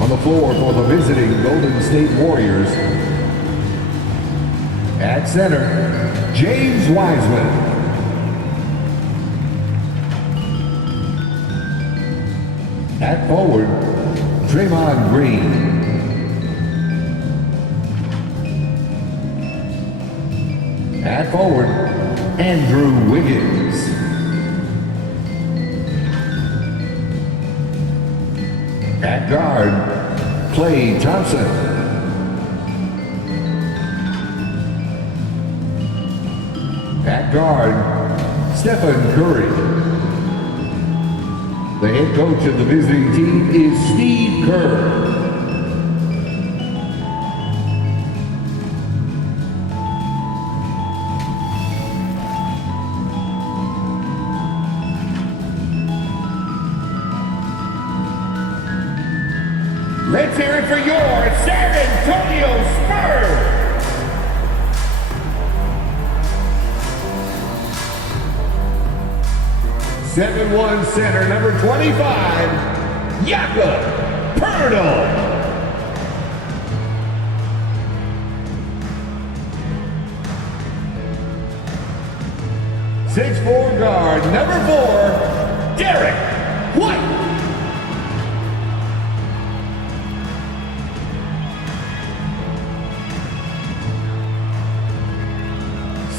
On the floor for the visiting Golden State Warriors, at center, James Wiseman. At forward, Draymond Green. At forward, Andrew Wiggins. At guard, Klay Thompson. At guard, Stephen Curry. The head coach of the visiting team is Steve Kerr. Let's hear it for your San Antonio Spurs! '71 center, number 25, Jakob Poeltl. '6'4" guard, number 4, Derek White.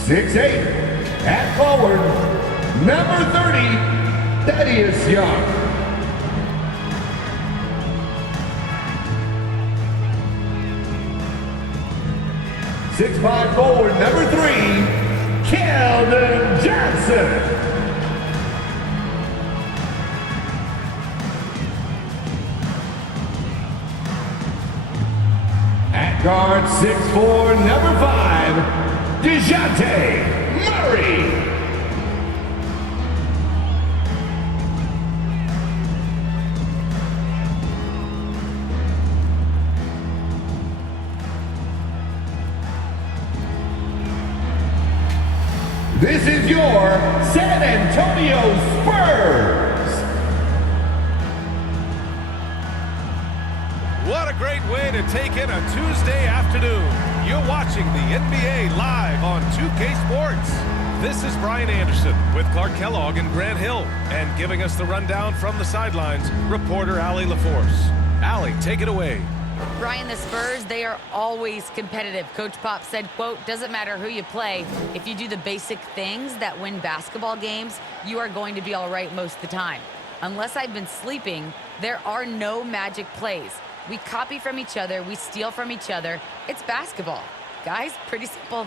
'6'8", at forward, number 30, Thaddeus Young. '6'5" forward, number 3, Keldon Johnson. At guard, 6'4", number 5, DeJounte Murray. This is your San Antonio Spurs. What a great way to take in a Tuesday afternoon. You're watching the NBA live on 2K Sports. This is Brian Anderson with Clark Kellogg and Grant Hill. And giving us the rundown from the sidelines, reporter Allie LaForce. Allie, take it away. Brian, the Spurs, they are always competitive. Coach Pop said, quote, doesn't matter who you play. If you do the basic things that win basketball games, you are going to be all right most of the time. Unless I've been sleeping, there are no magic plays. We copy from each other. We steal from each other. It's basketball. Guys, pretty simple.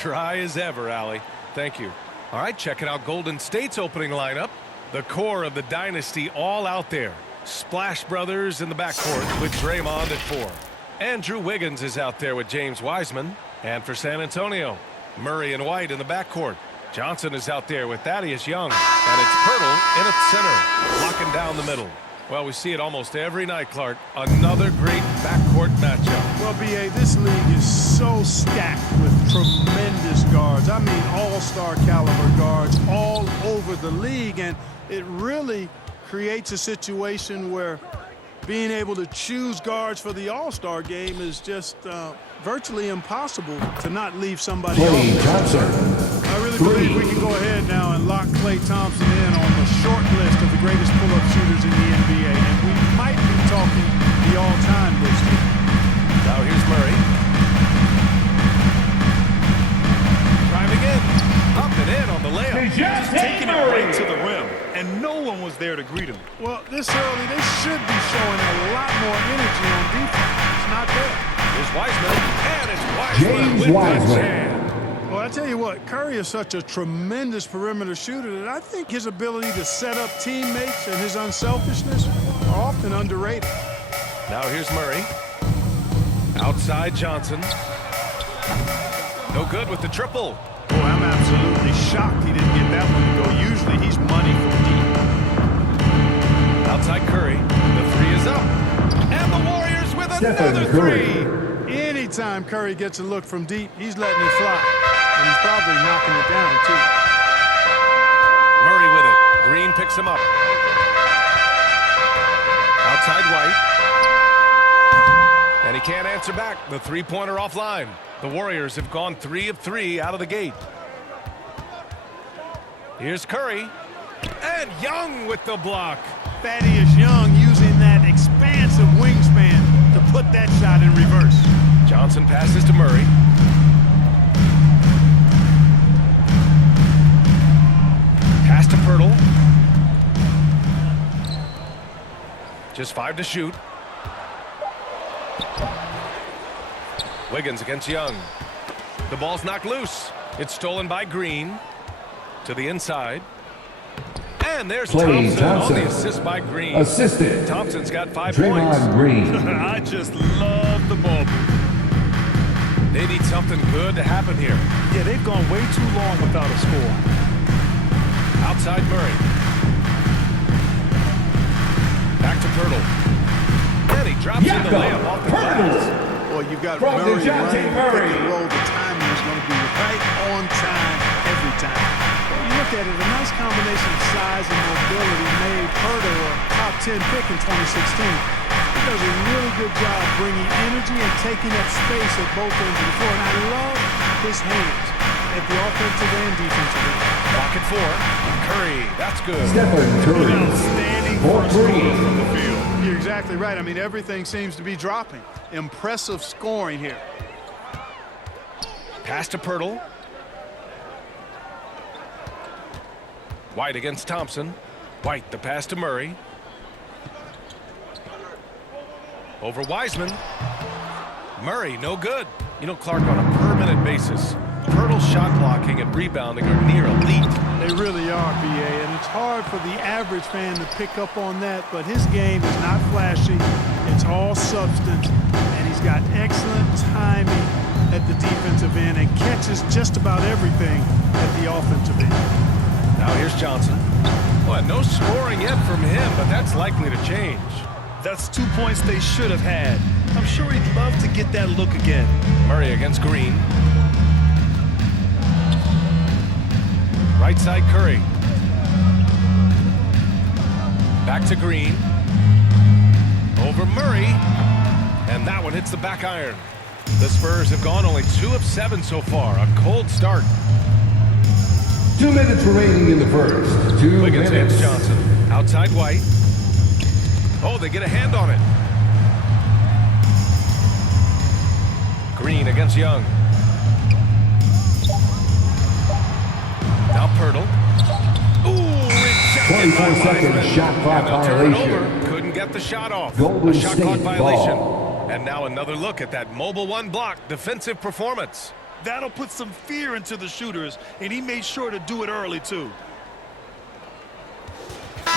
Dry as ever, Allie. Thank you. All right, checking out Golden State's opening lineup. The core of the dynasty all out there. Splash Brothers in the backcourt with Draymond at 4. Andrew Wiggins is out there with James Wiseman. And for San Antonio, Murray and White in the backcourt. Johnson is out there with Thaddeus Young. And it's Poeltl in at center, locking down the middle. Well, we see it almost every night, Clark. Another great backcourt matchup. Well, B.A., this league is so stacked with tremendous guards. I mean, all-star caliber guards all over the league. And it really creates a situation where being able to choose guards for the All-Star game is just virtually impossible to not leave somebody Klay off. Thompson. I really believe we can go ahead now and lock Klay Thompson in on the short list of the greatest pull-up shooters in the NBA. And we might be talking the all-time list here. Now here's Murray. Driving in. Up and in on the layup. Just taking it right to the rim, and no one was there to greet him. Well, this early, they should be showing a lot more energy on defense. It's not there. Here's Wiseman, and it's Wiseman James with Wiseman. the jam. Well, I tell you what, Curry is such a tremendous perimeter shooter that I think his ability to set up teammates and his unselfishness are often underrated. Now here's Murray. Outside Johnson. No good with the triple. Boy, I'm absolutely shocked he didn't get that one to go. Usually he's money from deep. Outside Curry. The three is up. And the Warriors with another three. Anytime Curry gets a look from deep, he's letting it fly. And he's probably knocking it down, too. Murray with it. Green picks him up. Outside White. And he can't answer back. The three-pointer offline. The Warriors have gone 3 of 3 out of the gate. Here's Curry. And Young with the block. Thaddeus Young using that expansive wingspan to put that shot in reverse. Johnson passes to Murray. Pass to Pirtle. Just 5 to shoot. Wiggins against Young. The ball's knocked loose. It's stolen by Green. To the inside. And there's Thompson on the assist by Green. Assisted. Thompson's got 5 Draymond points. Green. I just love the ball. They need something good to happen here. Yeah, they've gone way too long without a score. Outside Murray. Back to Pirtle. And he drops in the layup off the glass. Boy, you've got From Murray DeJounte running Murray. pick and roll. The timing is going to be right on time every time. Well, you look at it, a nice combination of size and mobility made Pirtle a top 10 pick in 2016. He does a really good job bringing energy and taking up space at both ends of the floor. And I love his hands at the offensive and defensive end. Clock at 4. Curry, that's good. Stephen Curry. Outstanding For first quarter three. from the field. You're exactly right. I mean, everything seems to be dropping. Impressive scoring here. Pass to Pirtle. White against Thompson. White, the pass to Murray. Over Wiseman. Murray, no good. You know, Clark, on a per-minute basis, Pirtle's shot blocking and rebounding are near elite. They really are, BA, and it's hard for the average fan to pick up on that, but his game is not flashy. It's all substance, and he's got excellent timing at the defensive end and catches just about everything at the offensive end. Now here's Johnson. Well, no scoring yet from him, but that's likely to change. That's 2 points they should have had. I'm sure he'd love to get that look again. Murray against Green. Right side Curry. Back to Green. Over Murray. And that one hits the back iron. The Spurs have gone only 2 of 7 so far. A cold start. 2 minutes remaining in the first. 2 Wiggins minutes. hits Johnson. Outside White. Oh, they get a hand on it. Green against Young. Now Pirtle. Ooh, rejected by 24-second Wiseman. shot clock And they'll turn it violation. over. Couldn't get the shot off. Golden A shot State clock violation. ball. And now another look at that mobile one block defensive performance. That'll put some fear into the shooters, and he made sure to do it early, too.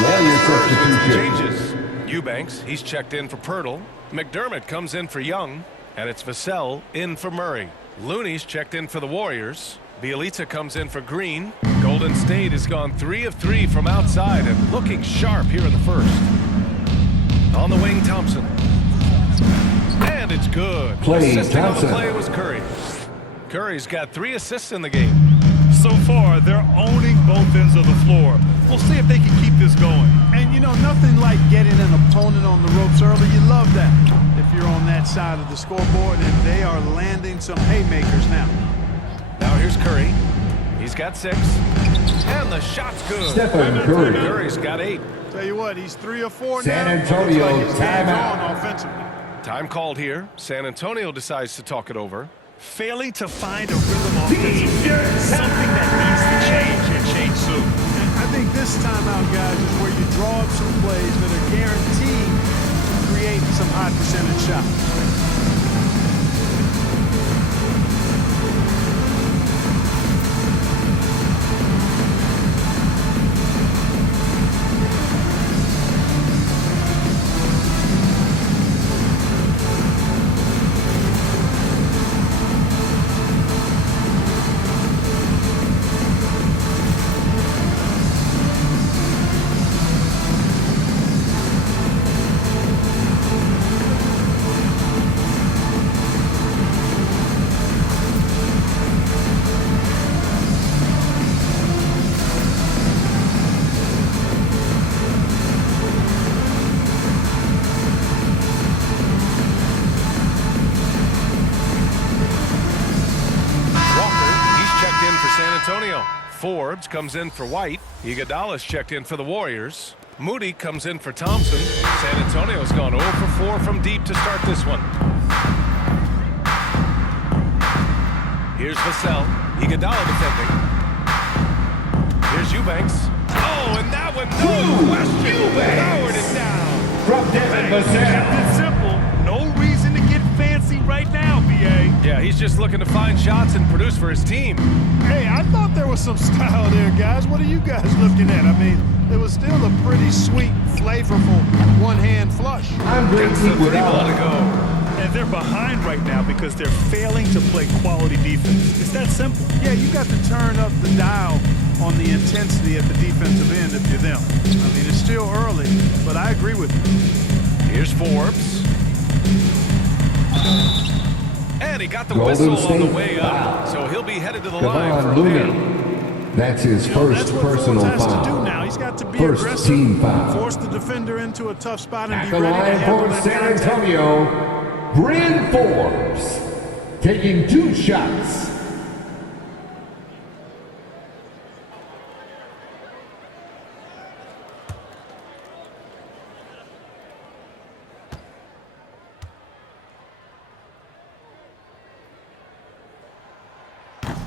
Warrior Spurs with some substitution. changes. Eubanks, he's checked in for Pirtle. McDermott comes in for Young. And it's Vassell in for Murray. Looney's checked in for the Warriors. Bielitsa comes in for Green. Golden State has gone 3 of 3 from outside and looking sharp here in the first. On the wing, Thompson. And it's good. Klay Assisting on the Thompson. play was Curry. Curry's got 3 assists in the game. So far, they're owning both ends of the floor. We'll see if they can keep this going. And, you know, nothing like getting an opponent on the ropes early. You love that if you're on that side of the scoreboard, and they are landing some haymakers now. Now here's Curry. He's got 6. And the shot's good. Stephen Curry. Curry's got 8. Tell you what, he's 3 or 4 San now. Antonio, Looks like his game's timeout. on offensively. Time called here. San Antonio decides to talk it over. Failing to find a rhythm offensively, something that needs to change and change soon. And I think this timeout, guys, is where you draw up some plays that are guaranteed to create some high percentage shots. Forbes comes in for White. Iguodala's checked in for the Warriors. Moody comes in for Thompson. San Antonio's gone 0 for 4 from deep to start this one. Here's Vassell. Iguodala defending. Here's Eubanks. Oh, and that one, no question. Powered it down. From Devin Vassell. It's simple. No reason to get fancy right now, B.A. Yeah, he's just looking to find shots and produce for his team. Hey, I thought there was some style there, guys. What are you guys looking at? I mean, it was still a pretty sweet, flavorful one-hand flush. I'm great Gets the three-ball to go. And they're behind right now because they're failing to play quality defense. It's that simple. Yeah, you got to turn up the dial on the intensity at the defensive end if you're them. I mean, it's still early, but I agree with you. Here's Forbes. And he got the Golden whistle on the State way up, foul. so he'll be headed to the line Kevon from there. Looney. That's his You know, first that's what personal Forbes has to do foul. now. He's got to be First aggressive, team foul. force the defender into a tough spot, and At be the ready to line handle for that San contact. Antonio, Bryn Forbes, taking 2 shots.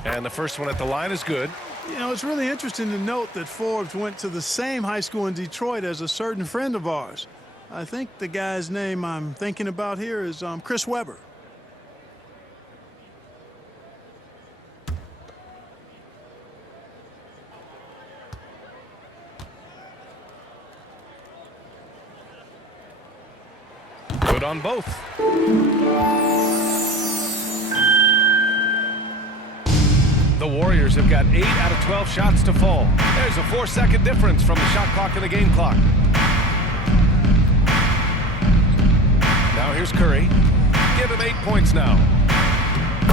And the first one at the line is good. You know, it's really interesting to note that Forbes went to the same high school in Detroit as a certain friend of ours. I think the guy's name I'm thinking about here is Chris Webber. Good on both. The Warriors have got 8 out of 12 shots to fall. There's a 4-second difference from the shot clock and the game clock. Now here's Curry. Give him 8 points now.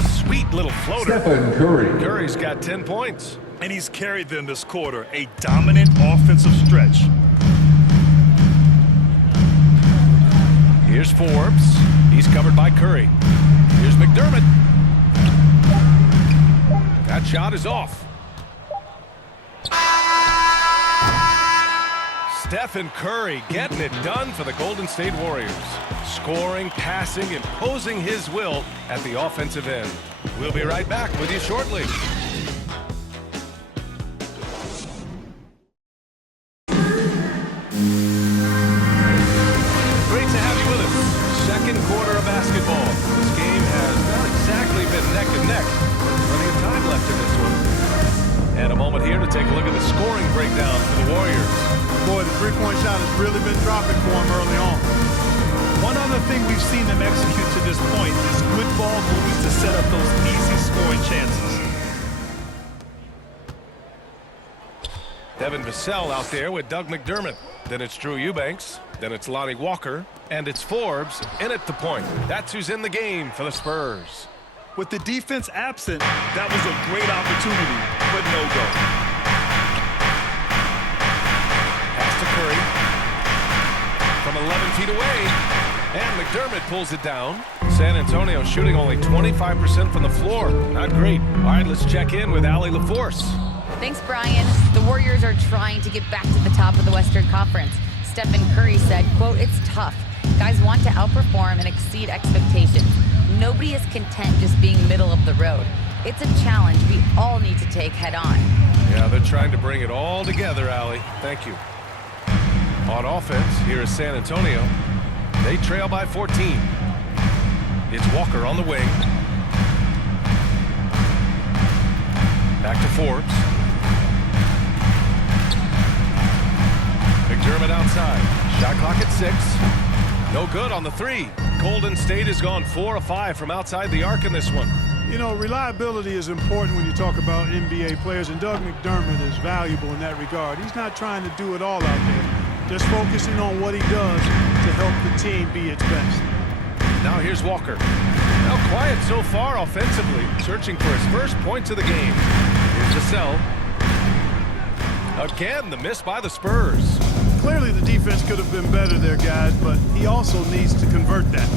Sweet little floater. Stephen Curry. Curry's got 10 points. And he's carried them this quarter. A dominant offensive stretch. Here's Forbes. He's covered by Curry. Here's McDermott. That shot is off. Stephen Curry getting it done for the Golden State Warriors. Scoring, passing, imposing his will at the offensive end. We'll be right back with you shortly. Great to have you with us. Second quarter of basketball. This game has not exactly been neck and neck. Plenty of time left in this one. And a moment here to take a look at the scoring breakdown for the Warriors. Boy, the three-point shot has really been dropping for him early on. One other thing we've seen them execute to this point is good ball moves to set up those easy scoring chances. Devin Vassell out there with Doug McDermott. Then it's Drew Eubanks. Then it's Lonnie Walker. And it's Forbes in at the point. That's who's in the game for the Spurs. With the defense absent, that was a great opportunity, but no go. Pass to Curry. From 11 feet away. And McDermott pulls it down. San Antonio shooting only 25% from the floor. Not great. All right, let's check in with Allie LaForce. Thanks, Brian. The Warriors are trying to get back to the top of the Western Conference. Stephen Curry said, quote, "It's tough. Guys want to outperform and exceed expectations. Nobody is content just being middle of the road. It's a challenge we all need to take head on." Yeah, they're trying to bring it all together, Allie. Thank you. On offense, here is San Antonio. They trail by 14. It's Walker on the wing. Back to Forbes. McDermott outside. Shot clock at 6. No good on the 3. Golden State has gone 4 of 5 from outside the arc in this one. You know, reliability is important when you talk about NBA players, and Doug McDermott is valuable in that regard. He's not trying to do it all out there, just focusing on what he does to help the team be its best. Now here's Walker. Now quiet so far offensively, searching for his first points of the game. Here's Vassell. Again, the miss by the Spurs. Clearly the defense could have been better there, guys, but he also needs to convert that.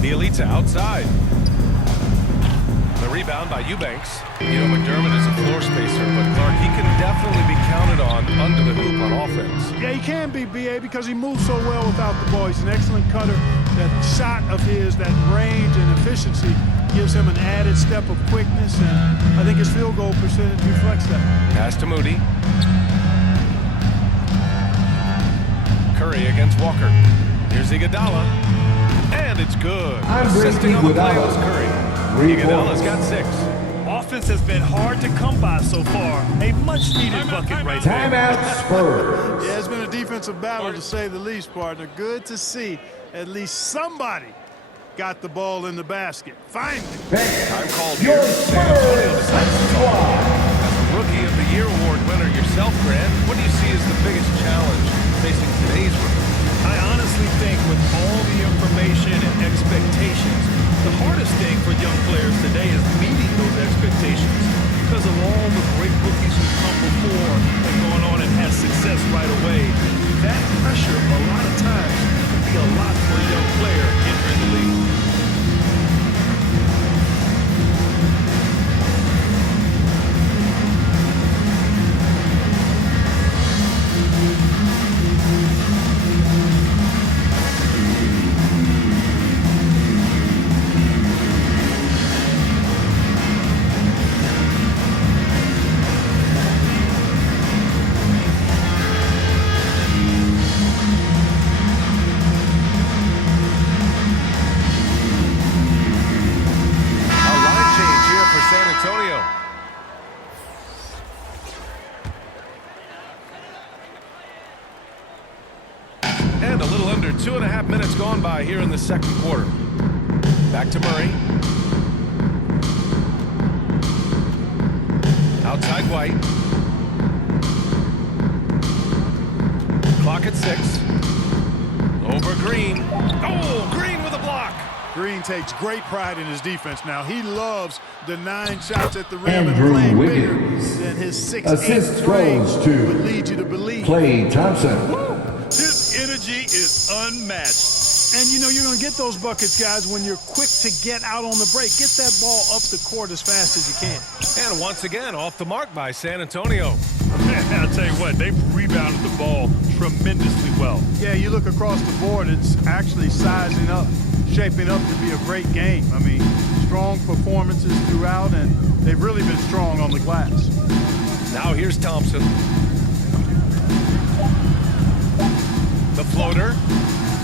The Elite's outside. The rebound by Eubanks. You know, McDermott is a floor spacer, but Clark, he can definitely be counted on under the hoop on offense. Yeah, he can be, B.A., because he moves so well without the ball. He's an excellent cutter. That shot of his, that range and efficiency, gives him an added step of quickness, and I think his field goal percentage reflects that. Pass to Moody. Curry against Walker. Here's Iguodala. And it's good. Assisting on the play was Curry. Iguodala's got 6. Offense has been hard to come by so far. A much-needed bucket right there. Timeout Spurs. Yeah, it's been a defensive battle, to say the least, partner. Good to see at least somebody got the ball in the basket. Finally. Time called here. San Antonio decides to call. As the Rookie of the Year award winner yourself, Grant, what do you see as the biggest challenge facing today's rookie? I honestly think with all the information and expectations, the hardest thing for young players today is meeting those expectations because of all the great rookies who come before and going on and had success right away. That pressure, a lot of times, can be a lot for a young player entering the league. And a little under 2.5 minutes gone by here in the second quarter. Back to Murray. Outside White. Clock at 6. Over Green. Oh, Green with a block. Green takes great pride in his defense now. He loves the 9 shots at the rim Andrew and playing Wiggins. bigger than his 6'8" Assist frame goes to would lead you to believe. Klay Thompson. His energy is unmatched. And, you know, you're going to get those buckets, guys, when you're quick to get out on the break. Get that ball up the court as fast as you can. And once again, off the mark by San Antonio. Man, I'll tell you what, they've rebounded the ball tremendously well. Yeah, you look across the board, it's actually sizing up, shaping up to be a great game. I mean, strong performances throughout, and they've really been strong on the glass. Now here's Thompson. The floater.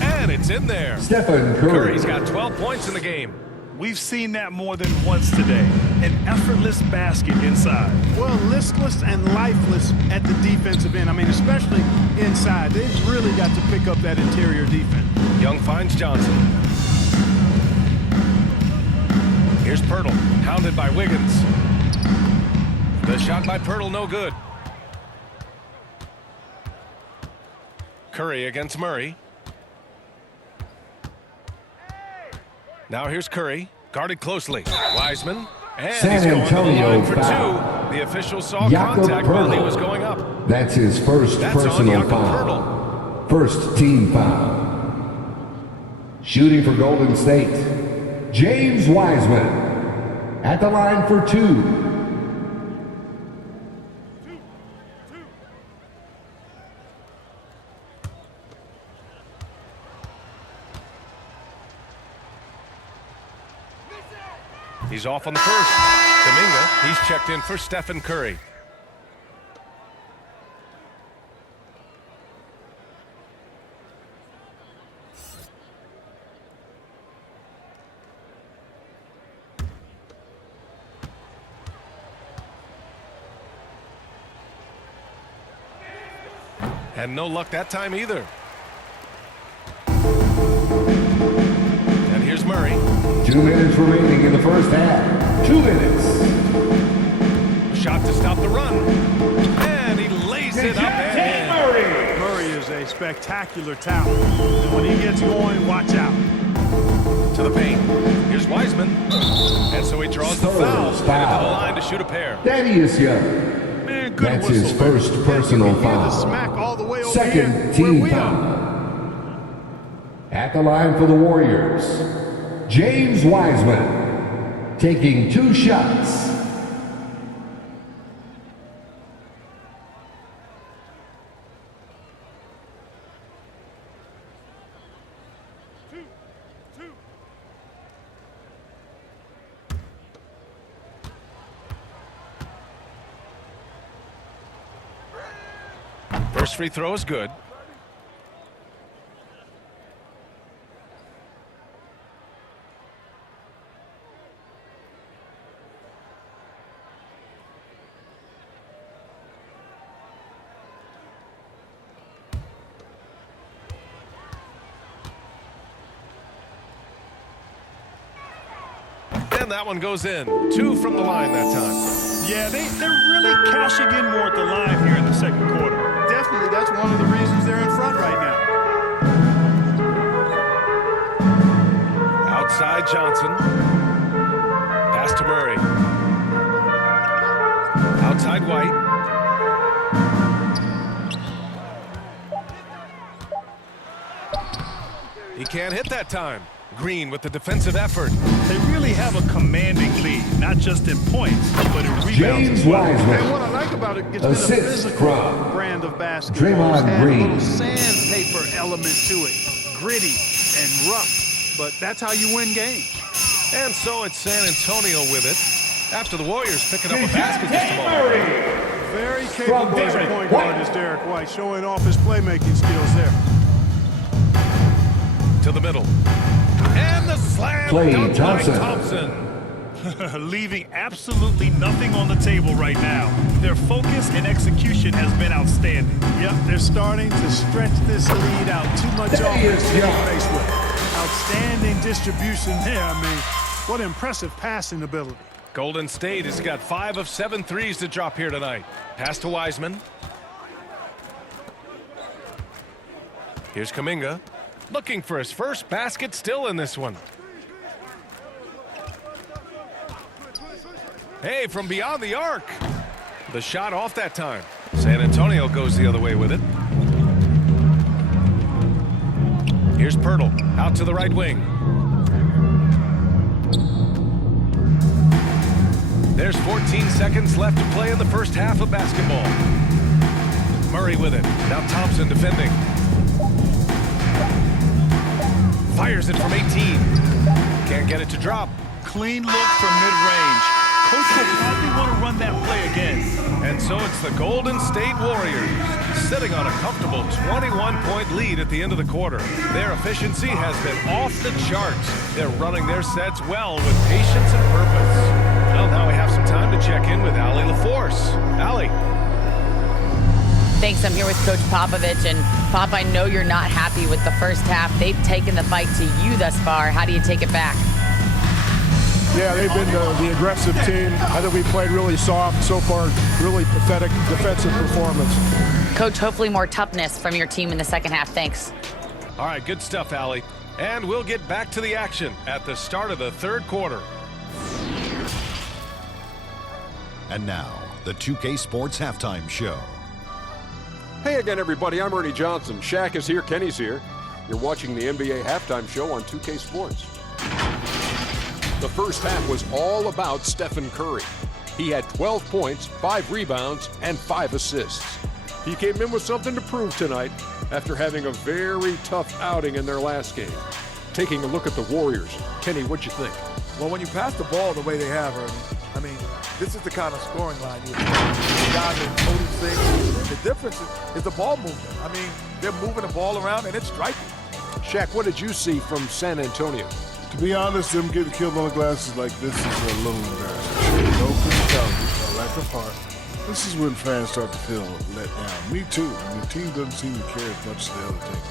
And it's in there. Stephen Curry. Curry's got 12 points in the game. We've seen that more than once today. An effortless basket inside. Well, listless and lifeless at the defensive end. I mean, especially inside. They've really got to pick up that interior defense. Young finds Johnson. Here's Pirtle, hounded by Wiggins. The shot by Pirtle, no good. Curry against Murray. Now here's Curry, guarded closely. Wiseman, and San he's going Antonio to the line for foul. 2. The official saw Jakob contact while he Pirtle. was going up. That's his first That's on personal Jakob foul. First team foul. Shooting for Golden State, James Wiseman at the line for 2. He's off on the first. Dominga, he's checked in for Stephen Curry. And no luck that time either. And here's Murray. 2 minutes remaining in the first half. 2 minutes. Shot to stop the run. And he lays it up and in. Murray is a spectacular talent. And when he gets going, watch out. To the paint. Here's Wiseman. And so he draws the foul. Headed to the line to shoot a pair. Thaddeus Young. Man, good That's whistle. his first personal You can hear the foul. smack all the way over Second here team where we are. foul. At the line for the Warriors, James Wiseman. taking 2 shots. First free throw is good. And that one goes in. 2 from the line that time. Yeah, they're really cashing in more at the line here in the second quarter. Definitely, that's one of the reasons they're in front right now. Outside Johnson. Pass to Murray. Outside White. He can't hit that time. Green with the defensive effort. They really have a commanding lead, not just in points, but in rebounds James as well. Wiseman. And what I like about it, it's been a Assist physical from brand of basketball. Draymond It's had Green. a little sandpaper element to it. Gritty and rough, but that's how you win games. And so it's San Antonio with it. After the Warriors picking up a basket just a moment ago. Very capable as a Derek point guard is Derek White, showing off his playmaking skills there. To the middle. And the slam Klay dunk by Thompson. Thompson. Leaving absolutely nothing on the table right now. Their focus and execution has been outstanding. Yep, they're starting to stretch this lead out. Too much offense to keep pace with. Outstanding distribution there. I mean, what impressive passing ability. Golden State has got 5 of 7 threes to drop here tonight. Pass to Wiseman. Here's Kuminga. Looking for his first basket still in this one. Hey, from beyond the arc. The shot off that time. San Antonio goes the other way with it. Here's Pirtle out to the right wing. There's 14 seconds left to play in the first half of basketball. Murray with it. Now Thompson defending. Fires it from 18. Can't get it to drop. Clean look from mid-range. Coach will probably want to run that play again. And so it's the Golden State Warriors sitting on a comfortable 21-point lead at the end of the quarter. Their efficiency has been off the charts. They're running their sets well with patience and purpose. Well, now we have some time to check in with Allie LaForce. Allie. Thanks. I'm here with Coach Popovich. And Pop, I know you're not happy with the first half. They've taken the fight to you thus far. How do you take it back? Yeah, they've been the aggressive team. I think we played really soft so far. Really pathetic defensive performance. Coach, hopefully more toughness from your team in the second half. Thanks. All right, good stuff, Allie. And we'll get back to the action at the start of the third quarter. And now, the 2K Sports Halftime Show. Hey again, everybody. I'm Ernie Johnson. Shaq is here. Kenny's here. You're watching the NBA Halftime Show on 2K Sports. The first half was all about Stephen Curry. He had 12 points, 5 rebounds, and 5 assists. He came in with something to prove tonight after having a very tough outing in their last game. Taking a look at the Warriors. Kenny, what'd you think? Well, when you pass the ball the way they have, Ernie, I mean, this is the kind of scoring line you expect. The guys are noticing. The difference is the ball movement. I mean, they're moving the ball around, and it's striking. Shaq, what did you see from San Antonio? To be honest, them getting killed on the glasses like this is a little embarrassing. No physicality, no lack of heart. This is when fans start to feel let down. Me too. I mean, the team doesn't seem to care as much as the other team.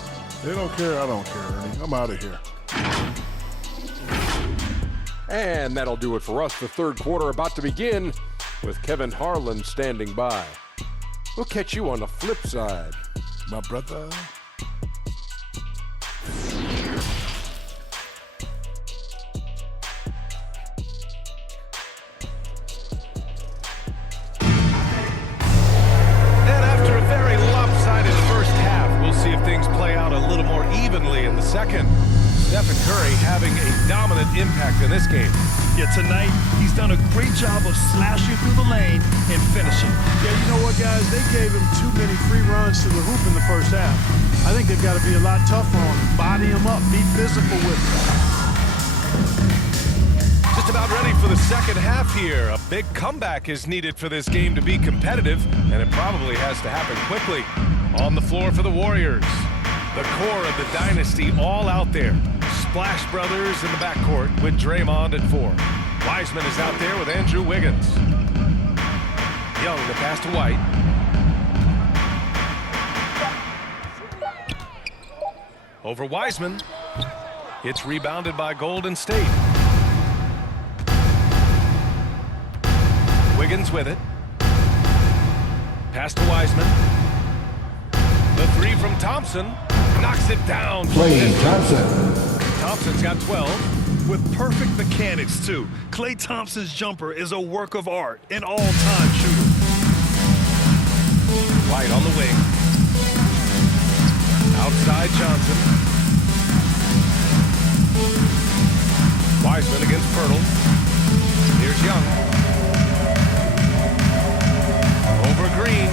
They don't care, I don't care, Ernie. I'm out of here. And that'll do it for us. The third quarter about to begin with Kevin Harlan standing by. We'll catch you on the flip side, My brother. And after a very lopsided first half, we'll see if things play out a little more evenly in the second. Stephen Curry having a dominant impact in this game. Yeah, tonight, he's done a great job of slashing through the lane and finishing. Yeah, you know what, guys? They gave him too many free runs to the hoop in the first half. I think they've got to be a lot tougher on him. Body him up. Be physical with him. Just about ready for the second half here. A big comeback is needed for this game to be competitive, and it probably has to happen quickly. On the floor for the Warriors. The core of the dynasty all out there. Splash Brothers in the backcourt with Draymond at 4. Wiseman is out there with Andrew Wiggins. Young to pass to White. Over Wiseman. It's rebounded by Golden State. Wiggins with it. Pass to Wiseman. The three from Thompson. Knocks it down. Klay Thompson. Thompson's got 12. With perfect mechanics, too. Klay Thompson's jumper is a work of art, an all-time shooter. White on the wing. Outside Johnson. Wiseman against Pirtle. Here's Young. Over Green.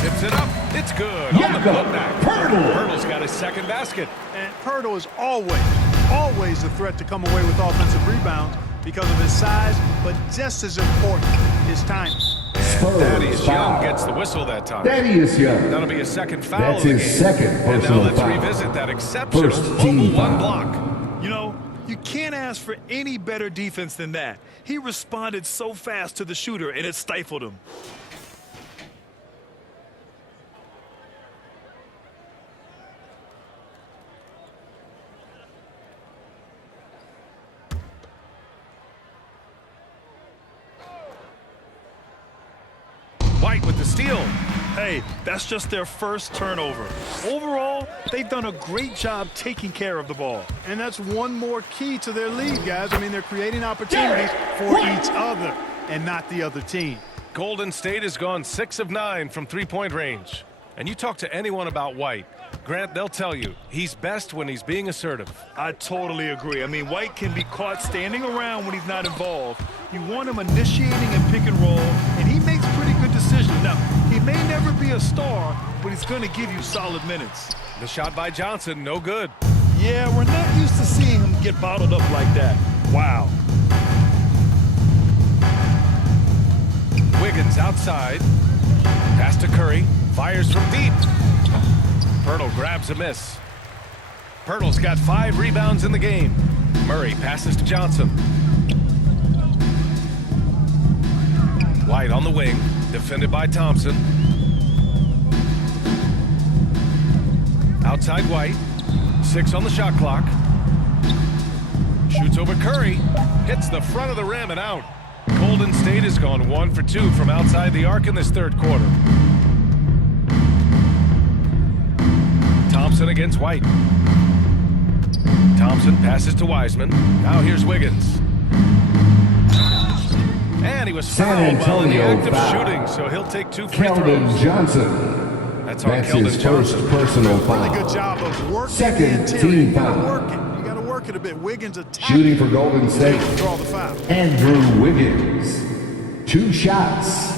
Tips it up. It's good. On the putback. Pirtle's got his second basket. And Pirtle is always a threat to come away with offensive rebounds because of his size, but just as important, his timing. Thaddeus Young gets the whistle that time. Thaddeus Young. That'll be his second foul That's of the his game. second And now personal let's foul. revisit that exceptional First team 0-1 foul. block. You know, you can't ask for any better defense than that. He responded so fast to the shooter, and it stifled him. White with the steal. Hey, that's just their first turnover. Overall, they've done a great job taking care of the ball. And that's one more key to their lead, guys. I mean, they're creating opportunities for each other and not the other team. Golden State has gone 6 of 9 from three-point range. And you talk to anyone about White, Grant, they'll tell you he's best when he's being assertive. I totally agree. I mean, White can be caught standing around when he's not involved. You want him initiating and pick and roll, and he makes pretty good decisions. Now, he may never be a star, but he's going to give you solid minutes. The shot by Johnson, no good. Yeah, we're not used to seeing him get bottled up like that. Wow. Wiggins outside. Pass to Curry. Fires from deep. Pirtle grabs a miss. Pirtle's got 5 rebounds in the game. Murray passes to Johnson. White on the wing. Defended by Thompson. Outside White. 6 on the shot clock. Shoots over Curry. Hits the front of the rim and out. Golden State has gone 1 for 2 from outside the arc in this third quarter. Thompson against White. Thompson passes to Wiseman. Now here's Wiggins. And he was fouled while in the act of shooting, so he'll take 2 free Keldon throws. Johnson. That's on That's Keldon his Johnson. first personal foul. Really good job of working Second the interior. team You gotta foul. work it. You gotta work it a bit. Wiggins attacking. Shooting for Golden State. Draw the foul. Andrew Wiggins. 2 shots.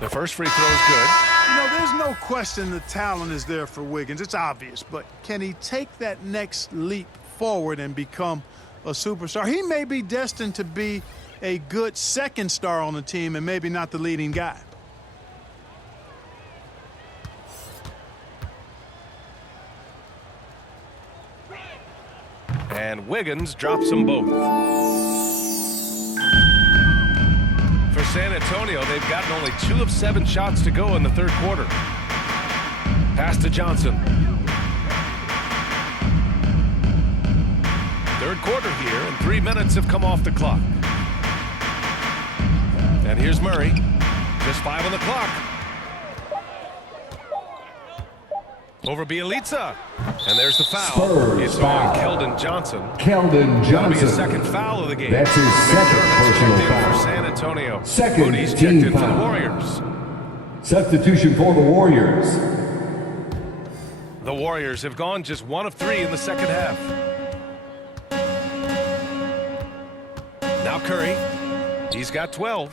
The first free throw is good. You know, there's no question the talent is there for Wiggins. It's obvious. But can he take that next leap forward and become a superstar? He may be destined to be a good second star on the team and maybe not the leading guy. And Wiggins drops them both. For San Antonio, they've gotten only 2 of 7 shots to go in the third quarter. Pass to Johnson. Third quarter here, and 3 minutes have come off the clock. And here's Murray. Just 5 on the clock. Over Bielitsa. And there's the foul. Spurs It's foul. on Keldon Johnson. Keldon That'll be his Johnson. second foul of the game. That's his second McDermott's personal checked in foul. for San Antonio. Second Moody's checked team in for the foul. Warriors. Substitution for the Warriors. The Warriors have gone just 1 of 3 in the second half. Now Curry. He's got 12.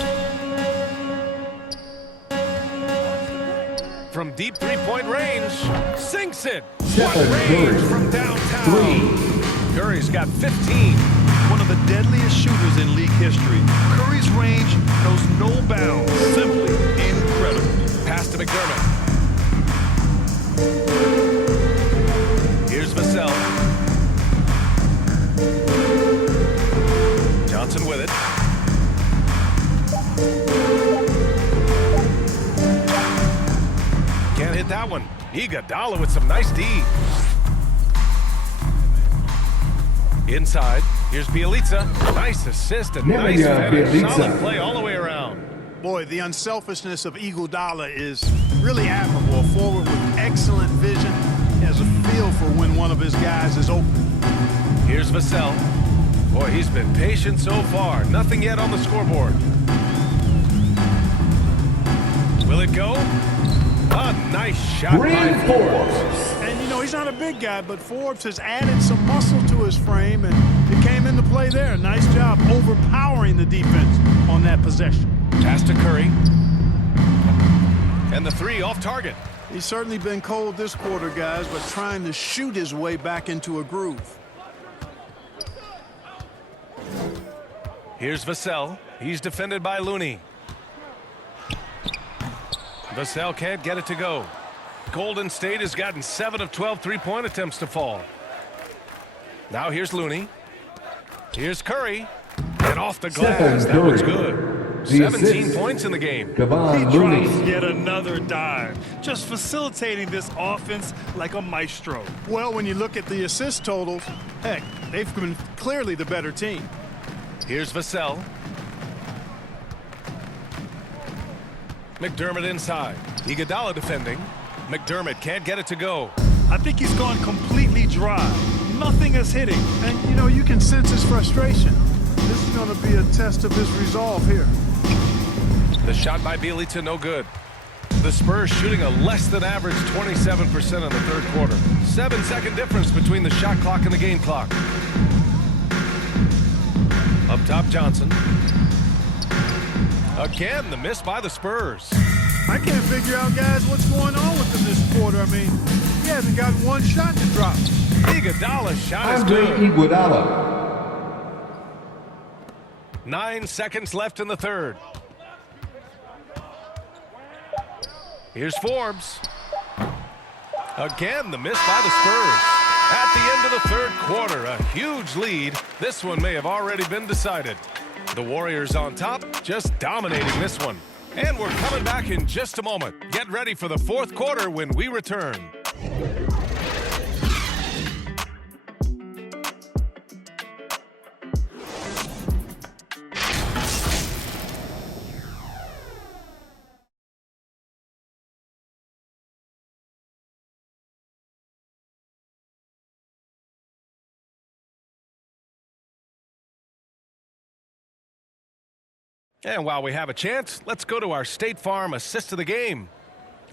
From deep three-point range, sinks it. What Stephen range Curry. from downtown? 3. Curry's got 15. One of the deadliest shooters in league history. Curry's range knows no bounds. Simply incredible. Pass to McDermott. Here's Vassell. Johnson with it. Can't hit that one. Iguodala with some nice D. Inside. Here's Bielitsa. Nice assist and nice Nemanja finish. Bjelica. Solid play all the way around. Boy, the unselfishness of Iguodala is really admirable. A forward with excellent vision. He has a feel for when one of his guys is open. Here's Vassell. Boy, he's been patient so far. Nothing yet on the scoreboard. Will it go? A nice shot by Bryn Forbes. Forbes. And, you know, he's not a big guy, but Forbes has added some muscle to his frame, and it came into play there. Nice job overpowering the defense on that possession. Pass to Curry. And the 3 off target. He's certainly been cold this quarter, guys, but trying to shoot his way back into a groove. Here's Vassell. He's defended by Looney. Vassell can't get it to go. Golden State has gotten 7 of 12 three-point attempts to fall. Now here's Looney. Here's Curry. And off the glass. Stephen That one's Curry. good. The 17 assist. points in the game. Kevon He Looney. drops yet another dime, just facilitating this offense like a maestro. Well, when you look at the assist totals, heck, they've been clearly the better team. Here's Vassell. McDermott inside. Iguodala defending. McDermott can't get it to go. I think he's gone completely dry. Nothing is hitting. And, you know, you can sense his frustration. This is going to be a test of his resolve here. The shot by Bielitsa, no good. The Spurs shooting a less than average 27% in the third quarter. 7-second difference between the shot clock and the game clock. Up top, Johnson. Again, the miss by the Spurs. I can't figure out, guys, what's going on with him this quarter. I mean, he hasn't got one shot to drop. Iguodala's shot is Andre good. Iguodala. 9 seconds left in the third. Here's Forbes. Again, the miss by the Spurs. At the end of the third quarter, a huge lead. This one may have already been decided. The Warriors on top, just dominating this one. And we're coming back in just a moment. Get ready for the fourth quarter when we return. And while we have a chance, let's go to our State Farm assist of the game.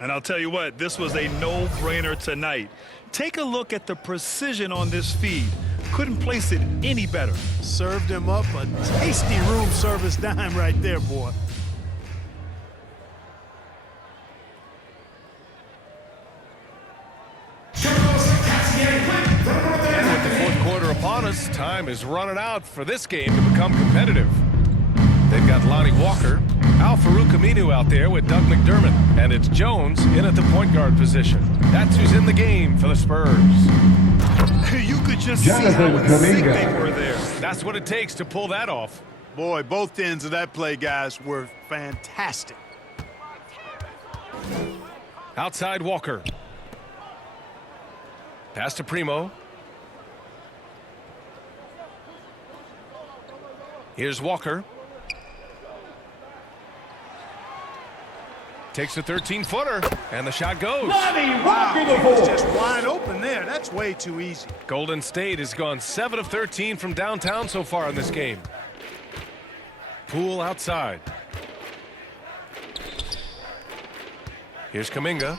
And I'll tell you what, this was a no-brainer tonight. Take a look at the precision on this feed. Couldn't place it any better. Served him up a tasty room service dime right there, boy. And with the fourth quarter upon us, time is running out for this game to become competitive. They've got Lonnie Walker, Al-Farouq Aminu out there with Doug McDermott, and it's Jones in at the point guard position. That's who's in the game for the Spurs. You could just see how Jonathan in sync Kuminga. they were there. That's what it takes to pull that off. Boy, both ends of that play, guys, were fantastic. Outside Walker. Pass to Primo. Here's Walker. Takes a 13-footer, and the shot goes. Wow, he was just wide open there. That's way too easy. Golden State has gone 7 of 13 from downtown so far in this game. Poole outside. Here's Kuminga.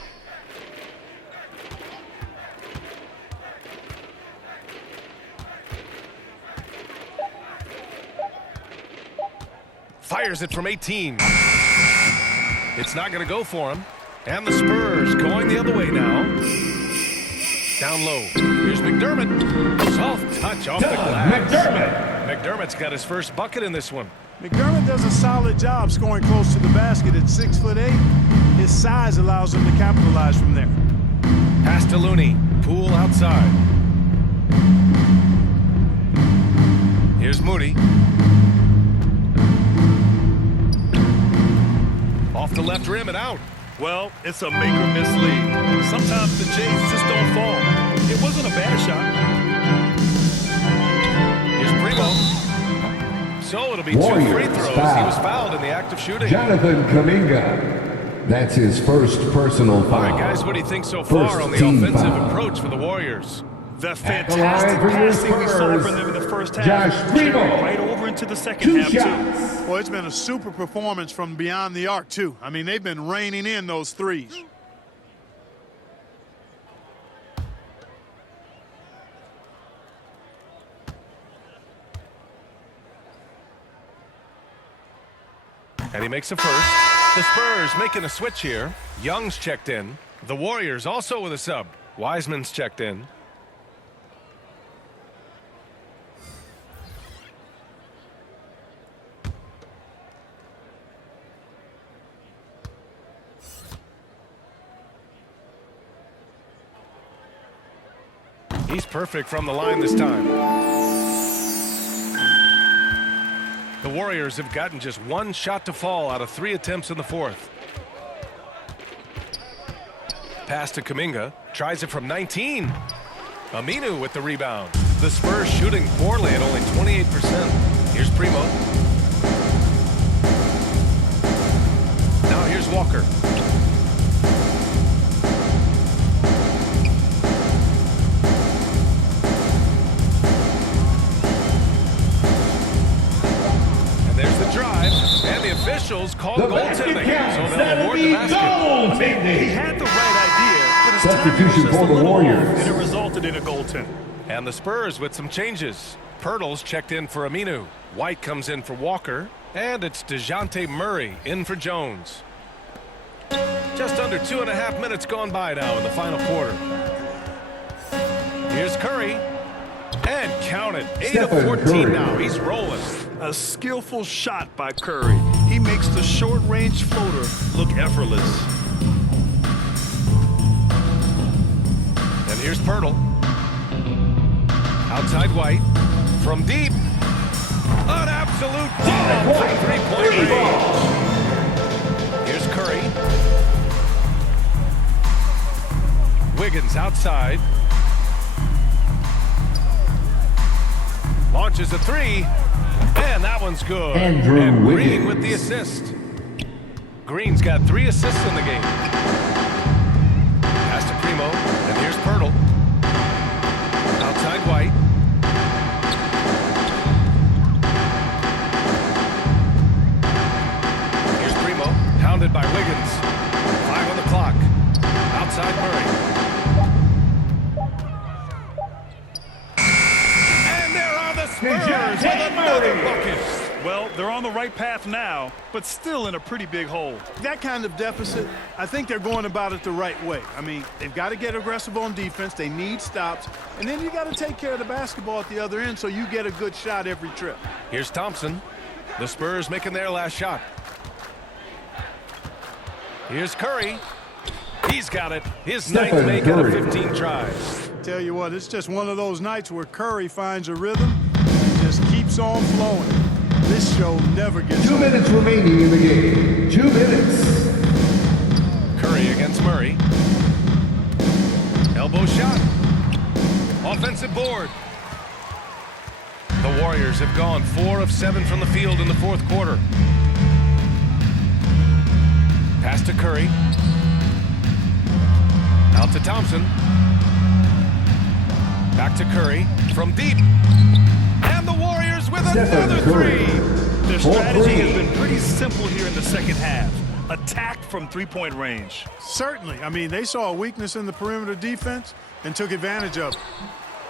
Fires it from 18. It's not going to go for him. And the Spurs going the other way now. Down low. Here's McDermott. Soft touch off the glass. McDermott's got his first bucket in this one. McDermott does a solid job scoring close to the basket at 6'8". His size allows him to capitalize from there. Pass to Looney. Poole outside. Here's Moody. Off the left rim and out. Well, it's a make-or-miss league. Sometimes the Jays just don't fall. It wasn't a bad shot. Here's Primo. So it'll be Warriors 2 free throws. foul. He was fouled in the act of shooting. Jonathan Kuminga. That's his first personal foul. All right, guys, what do you think so far First on the team offensive foul. approach for the Warriors? The At the line fantastic for your passing we saw Spurs, from them in the first half Josh carried Primo. right over into the second 2 half, too. shots. Boy, it's been a super performance from beyond the arc, too. I mean, they've been raining in those threes. And he makes a first. The Spurs making a switch here. Young's checked in. The Warriors also with a sub. Wiseman's checked in. He's perfect from the line this time. The Warriors have gotten just 1 shot to fall out of 3 attempts in the fourth. Pass to Kuminga. Tries it from 19. Aminu with the rebound. The Spurs shooting poorly at only 28%. Here's Primo. Now here's Walker. And the officials called goaltending, so they'll award the basket. He had the right idea, but his timing was Substitution just a for the little Warriors. off, and it resulted in a goaltend. And the Spurs with some changes. Pirtle's checked in for Aminu. White comes in for Walker. And it's DeJounte Murray in for Jones. Just under 2.5 minutes gone by now in the final quarter. Here's Curry. And count it. 8 of 14 now. He's rolling. A skillful shot by Curry. He makes the short-range floater look effortless. And here's Pirtle. Outside White. From deep. An absolute bomb from three-point range. Here's Curry. Wiggins outside. Launches a 3. And that one's good. Andrew and Green Wiggins with the assist. Green's got 3 assists in the game. Pass to Primo. And here's Pirtle. Outside White. Here's Primo. Hounded by Wiggins. 5 on the clock. Outside Murray. Spurs with another bucket. Well, they're on the right path now, but still in a pretty big hole. That kind of deficit, I think they're going about it the right way. I mean, they've got to get aggressive on defense. They need stops. And then you got to take care of the basketball at the other end so you get a good shot every trip. Here's Thompson. The Spurs making their last shot. Here's Curry. He's got it. His ninth make out of 15 tries. Tell you what, it's just one of those nights where Curry finds a rhythm and just keeps on flowing. This show never gets 2 minutes remaining in the game. 2 minutes. Curry against Murray. Elbow shot. Offensive board. The Warriors have gone 4 of 7 from the field in the fourth quarter. Pass to Curry. Out to Thompson. Back to Curry from deep. And the Warriors with another three. Their strategy has been pretty simple here in the second half. Attack from three-point range. Certainly. I mean, they saw a weakness in the perimeter defense and took advantage of it.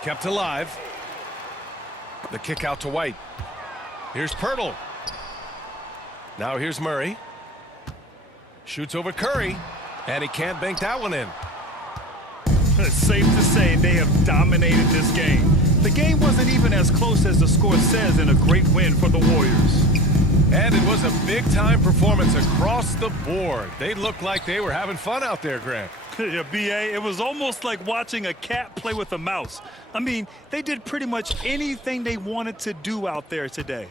Kept alive. The kick out to White. Here's Pirtle. Now here's Murray. Shoots over Curry. And he can't bank that one in. It's safe to say they have dominated this game. The game wasn't even as close as the score says in a great win for the Warriors. And it was a big-time performance across the board. They looked like they were having fun out there, Grant. Yeah, B.A., it was almost like watching a cat play with a mouse. I mean, they did pretty much anything they wanted to do out there today.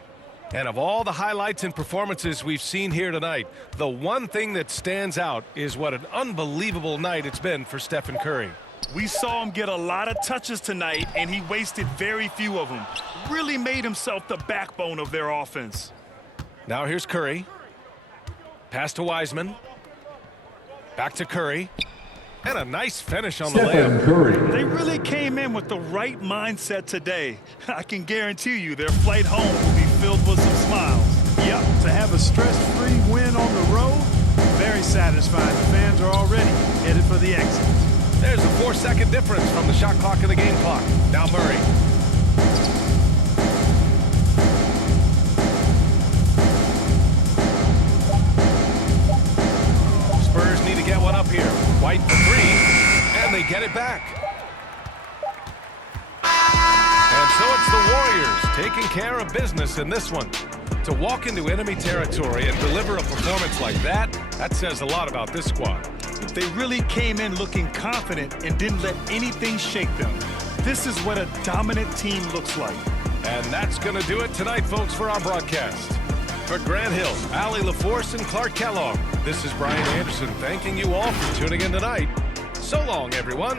And of all the highlights and performances we've seen here tonight, the one thing that stands out is what an unbelievable night it's been for Stephen Curry. We saw him get a lot of touches tonight, and he wasted very few of them. Really made himself the backbone of their offense. Now here's Curry. Pass to Wiseman. Back to Curry. And a nice finish on the layup. Curry. They really came in with the right mindset today. I can guarantee you their flight home will be filled with some smiles. Yep, to have a stress-free win on the road, very satisfying. The fans are already headed for the exit. There's a 4-second difference from the shot clock and the game clock. Now Murray. Spurs need to get one up here. White for three, and they get it back. And so it's the Warriors taking care of business in this one. To walk into enemy territory and deliver a performance like that, that says a lot about this squad. They really came in looking confident and didn't let anything shake them. This is what a dominant team looks like. And that's going to do it tonight, folks, for our broadcast. For Grant Hill, Allie LaForce, and Clark Kellogg, this is Brian Anderson thanking you all for tuning in tonight. So long, everyone.